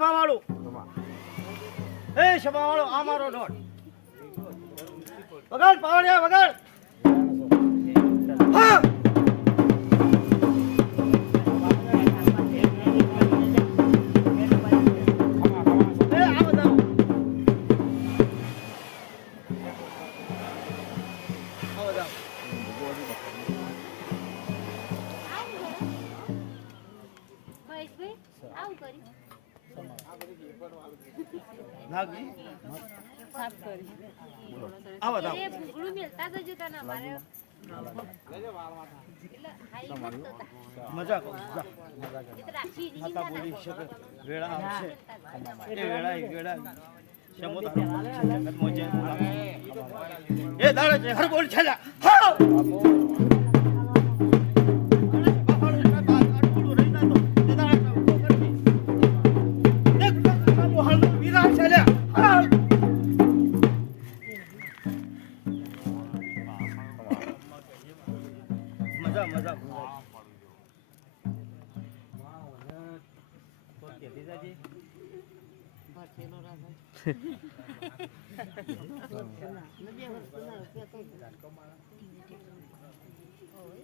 સભાવાળો એ સભાવાળો આ મારો નોટ વગાડ પાવડિયા વગાડ હા મજા કહું બોલી શકે વેળા આવશે એ વેળા એ દાડે છે હર બોલ છે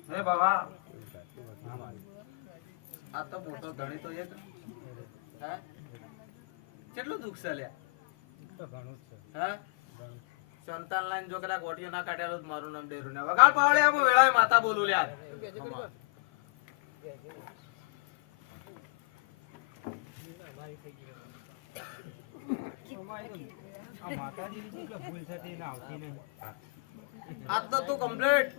હે બાબા આ તો મોટો ધણી તો એક હે કેટલું દુઃખ છે લ્યા તો ઘણું છે હે સંતાન લાઈન જો કદાચ ઓડિયો ના કાઢ્યાલો તો મારું નામ ડેરું ના વગાડ પાવળે આમ વેળાએ માતા બોલું લ્યા આ તો તું કમ્પ્લીટ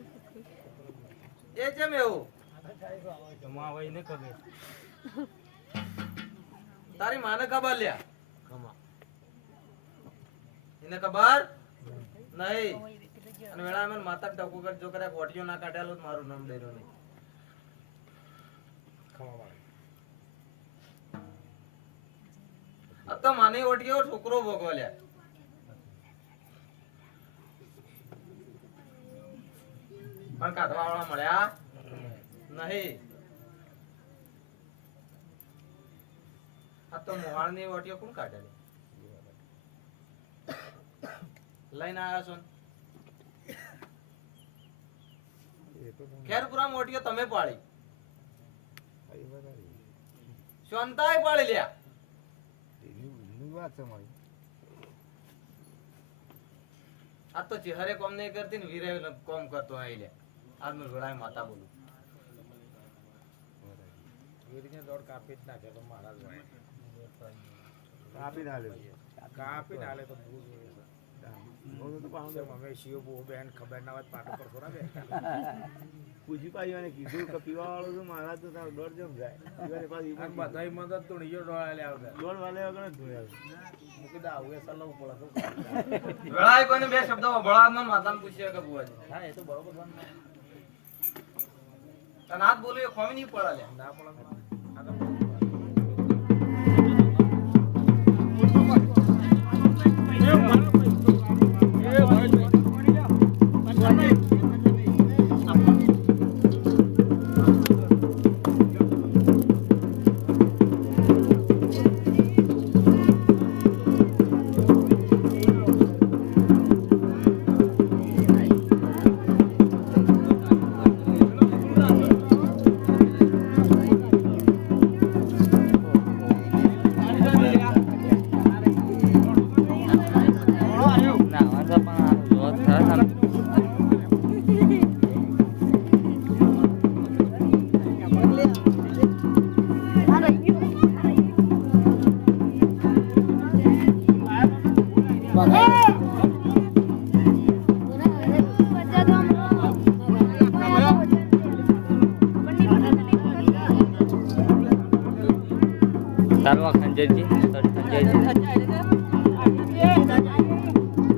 એ કેમ એવું તારી માને ખબર લ્યા એને ખબર નહીં અને વેળા મને માતા ટકો કર જો કદાચ ઓડિયો ના કાઢ્યાલો તો મારું નામ ડેરો નહીં આ તો માની ઓડિયો છોકરો ભોગવો લ્યા પણ કાઢવા વાળા મળ્યા નહીં આ તો મોહાળ ની ઓટિયો કોણ કાઢે લઈને આવ્યા છો ખેરપુરા મોટિયો તમે પાડી શાંતાય પાડી લ્યા આ તો ચહેરે કોમ નહીં કરતી ને વીરે કોમ કરતો આઈ લે આજ મેં ઘોડાએ માતા બોલું વીરને દોડ કાપી જ નાખે તો મહારાજ કાપી નાલે તો અમે શિવ બહુ બેન ખબર ના વાત પાટો પર થોડા બે પૂછી પાઈ અને કીધું કે પીવા વાળો તો મહારાજ તો તારો દોડ જમ જાય બધાય મદદ તો નીચે ડોળા લે આવતા દોડ વાલે વગર ધોયા મૂકી દા આવું સલાહ પડે વેળાએ કોઈને બે શબ્દ ભળા ન માતાને પૂછ્યા કે બુવાજી હા એ તો બરોબર વાત તને હાથ બોલ્યો ખોમી નહીં પડે લે ના પડે તારવા ખંજરજી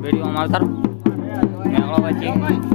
વિડીયો અમારો તારો મેળો પછી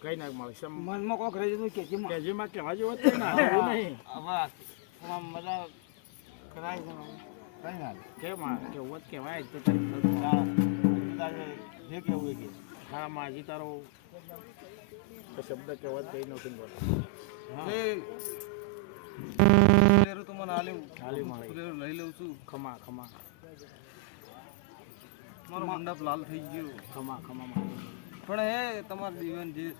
કઈ ના મળે છે મનમાં કોક રહી જતું કેજીમાં કેજીમાં કહેવા જેવો જ નહીં ને એવું નહીં હવે આમ મજા કરાય છે કઈ ના કેમ કેવું જ કહેવાય તો તારી જે કેવું કે હા માજી તારો શબ્દ કહેવા જ કઈ નથી બોલ તો મને હાલી લઈ લઉં છું ખમા ખમા મારો મંડપ લાલ થઈ ગયો ખમા ખમા મારી પણ હે તમારું જીવન જે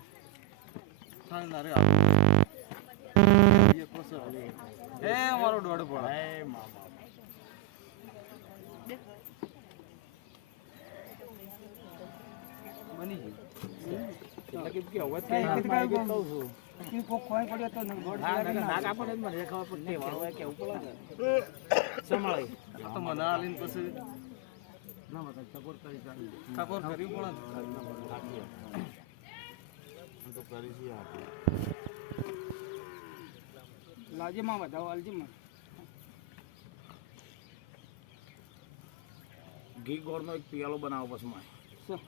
થાંગનારે જે પસર હે મારો દોડ પડે હે મામા બની ગયું એટલે કે અવાજ કઈ કહું છું ઈ કોક ખોઈ પડ્યો તો ગોળ ના આપણને જ મને ખબર પડતી વાળો કેવું પડે સંભાળી આ તો મને હાલીને પછી ના મતલબ સપોર્ટ કરી ચાલી ઠાકોર કર્યું પણ તો કરી છે લાજે માં વધાવો આલજી માં ઘી ગોળનો એક પિયાલો બનાવો બસ માં શું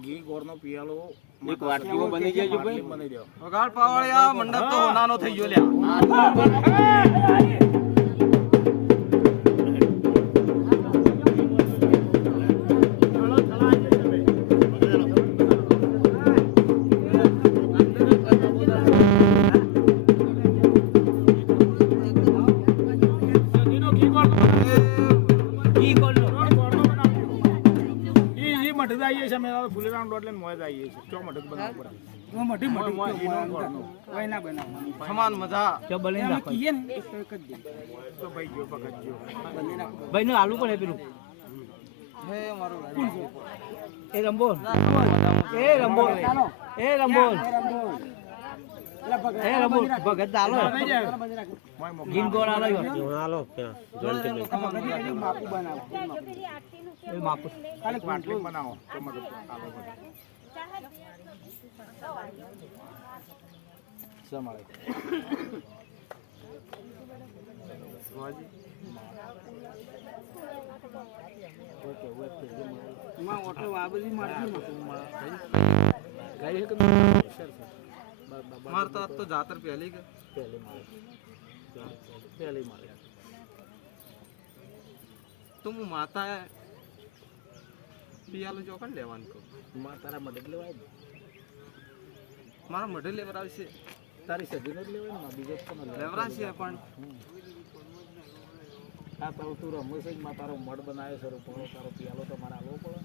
ઘી ગોળનો પિયાલો એક વાટકીમાં બની જાય છે ભાઈ બની દો વગાડ પાવળિયા મંડપ તો નાનો થઈ ગયો લ્યા ફૂલેરામ રોડ લઈને મોય જઈએ છીએ ચો મટક બનાવવું પડે સમાન મજા જો બની નાખો તો ભાઈ ગયો પકડજો ભાઈ નું આલુ પડે પેલું હે મારો એ રંબોલ એ રંબોલ એ રંબોલ એ રંબોલ ભગત આલો ગીન ગોળ આલો આલો એ માપુ ખાલી વાટલી બનાવો તો મટક આલો સંભાળે માં ઓટો આ બધી મારતી ગાય કે મારતા તો જાતર પહેલી કે પહેલી મારે તો હું માતા પિયાલો ચોકન લેવાનું કહું તારા મદદ લેવાય ને મારા મઢે લેવરાવશે તારી સજીને જ લેવાય ને બીજો કોને લેવરાશે પણ આ તો તું રમસ જ માં તારો મઢ બનાવ્યો છે રૂપો તારો પિયાલો તો મારે આલવો પડે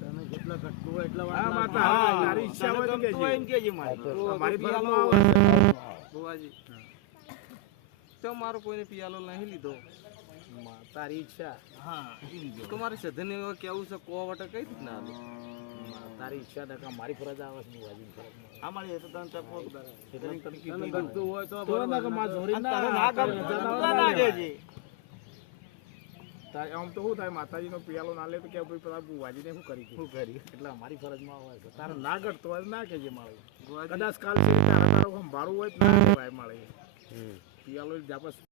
તને જેટલા ઘટતું હોય એટલા વાત તારી ઈચ્છા હોય તો એમ કેજે મારી પિયાલો આવે બુવાજી તો મારો કોઈને પિયાલો નહીં લીધો તારી ઈચ્છા હા તો મારી સધન એવા કેવું છે કો વટે કઈ રીતના તારી ઈચ્છા ટકા મારી ફરજ આવે છે બુવાજી ફરજ અમારી એ તો તને ટપો એટલે ગમતું હોય તો ના કેજે તારે આમ તો શું થાય માતાજીનો પિયાલો ના લે તો કે ભાઈ પેલા બુવાજીને શું કરી એટલે અમારી ફરજમાં આવે છે તારે ના ઘટતો હોય ના કેજે મારે કદાચ કાલ તારો સંભાળવું હોય તો ના કહેવાય મારે પિયાલો જાપસ